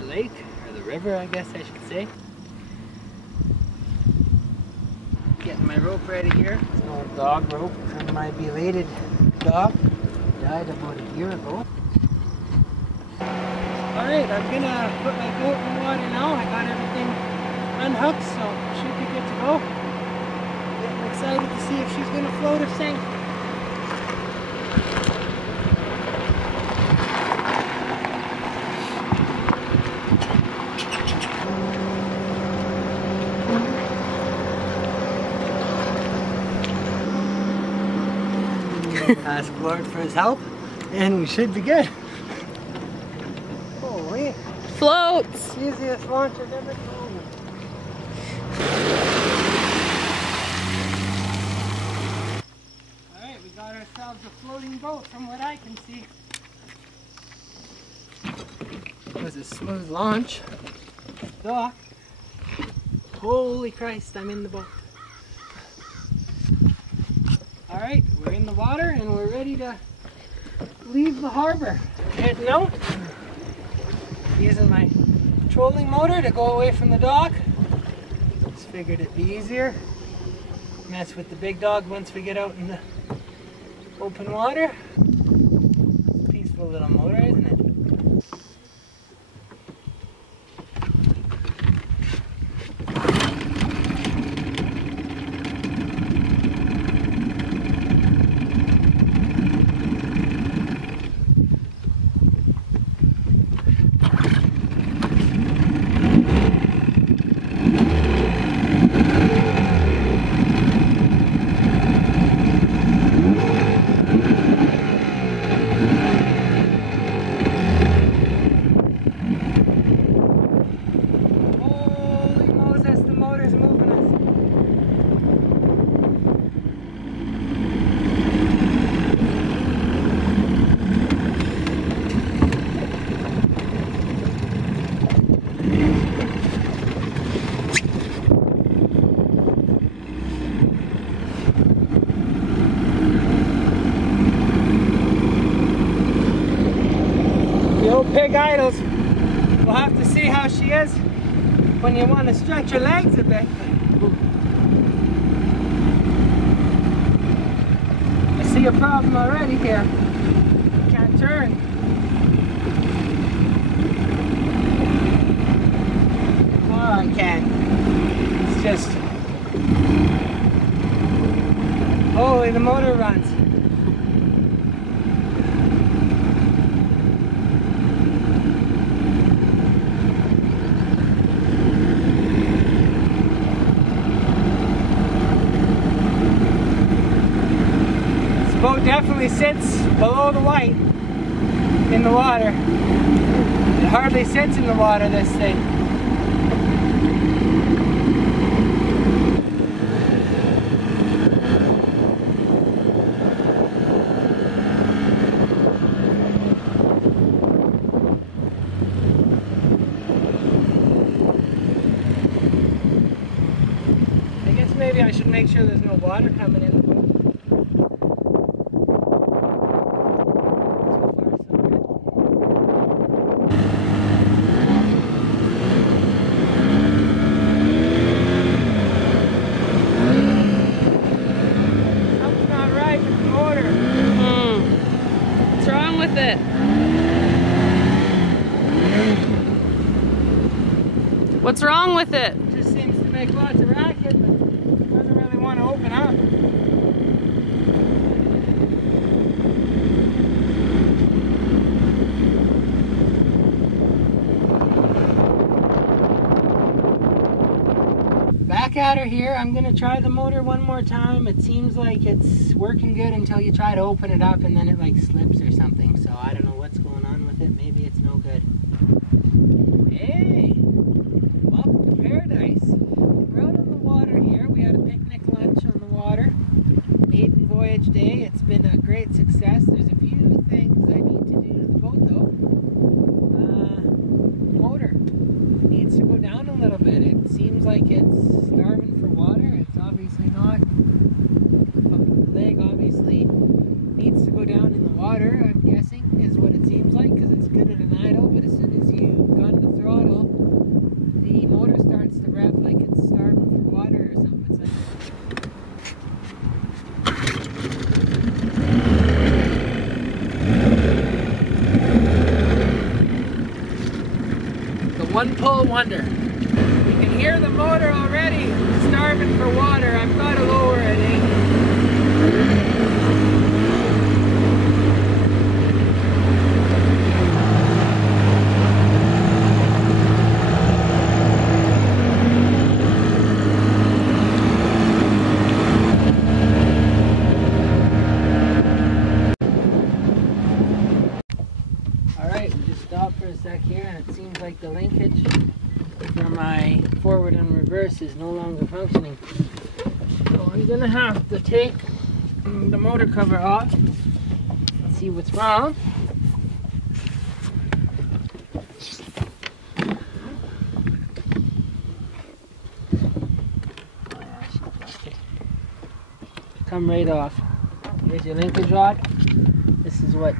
the lake, or the river I guess I should say. Getting my rope ready here. It's an old dog rope from my belated dog. Died about a year ago. Alright, I'm gonna put my boat in the water now. I got everything unhooked, so should be good to go. Getting excited to see if she's gonna float or sink. Ask Lord for his help, and we should be good. Holy! Floats! Easiest launch I've ever flown. Alright, we got ourselves a floating boat from what I can see. It was a smooth launch. Dock. Holy Christ, I'm in the boat. Alright, we're in the water and we're ready to leave the harbor. Heading out. Using my trolling motor to go away from the dock. Just figured it'd be easier. Mess with the big dog once we get out in the open water. Peaceful little motor, isn't it? Pig idles. We'll have to see how she is when you want to stretch your legs a bit. I see a problem already here. Can't turn. Oh, I can. It's just... Holy, the motor runs. Boat definitely sits below the white in the water. It hardly sits in the water, this thing. I guess maybe I should make sure there's no water coming in the boat. What's wrong with it? It just seems to make lots of racket, but doesn't really want to open up. Back at her here. I'm going to try the motor one more time. It seems like it's working good until you try to open it up and then it like slips or something. So I don't know what's going on with it. Maybe it's no good. Hey! Welcome to paradise. We're out on the water here. We had a picnic lunch on the water. Maiden Voyage day. It's been a great success. There's a few things I need to do to the boat though. Motor needs to go down a little bit. It seems like it's starving for water. It's obviously not. The leg obviously needs to go down in the water, I'm guessing, is what it seems like, because it's good at an idle, but as soon as you gun the throttle, One pull wonder. You can hear the motor already starving for water. I've got to lower it, eh? Alright, we just stopped for a sec here and it seems like the linkage for my forward and reverse is no longer functioning. So I'm gonna have to take the motor cover off and see what's wrong. Come right off. Here's your linkage rod. This is what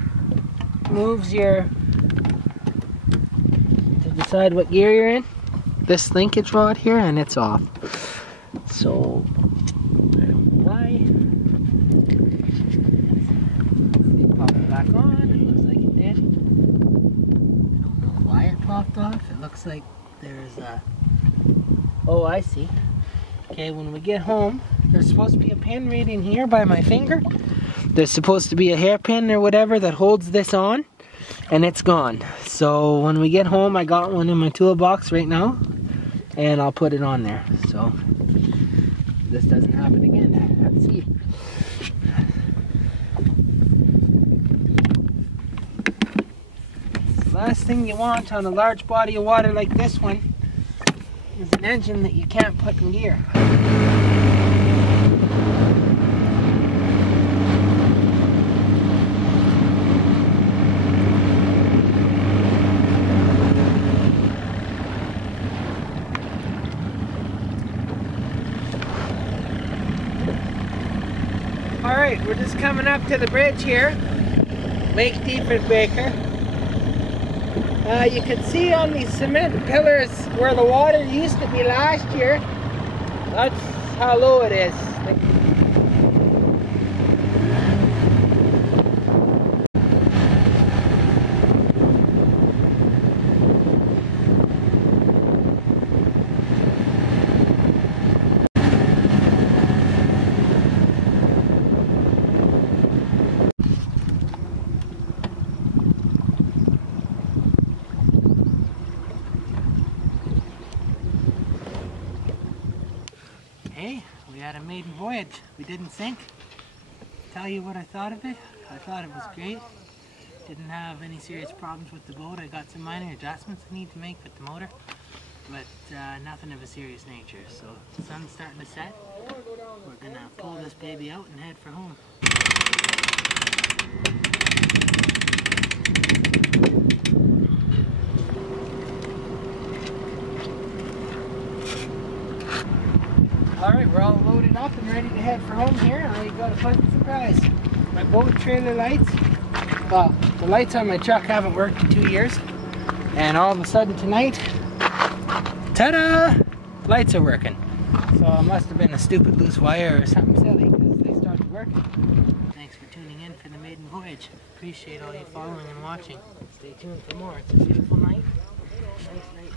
moves your to decide what gear you're in. This linkage rod here, and it's off. So I don't know why. Let's pop it back on. It looks like it did. I don't know why it popped off. It looks like there's a. Oh, I see. Okay, when we get home, there's supposed to be a pin right in here by my finger. There's supposed to be a hairpin or whatever that holds this on, and it's gone. So when we get home, I got one in my toolbox right now, and I'll put it on there. So this doesn't happen again. Let's see. The last thing you want on a large body of water like this one is an engine that you can't put in gear. Alright, we're just coming up to the bridge here, Lake Diefenbaker. You can see on these cement pillars where the water used to be last year. That's how low it is. Hey, we had a maiden voyage. We didn't sink. Tell you what I thought of it. I thought it was great. Didn't have any serious problems with the boat. I got some minor adjustments I need to make with the motor, but nothing of a serious nature. So the sun's starting to set. We're gonna pull this baby out and head for home. Alright, we're all loaded up and ready to head for home here, and we got a pleasant surprise. My boat trailer lights, well, the lights on my truck haven't worked in 2 years, and all of a sudden tonight, ta-da! Lights are working. So it must have been a stupid loose wire or something silly, because they started working. Thanks for tuning in for the Maiden Voyage. Appreciate all you following and watching. Stay tuned for more. It's a beautiful night. Nice night.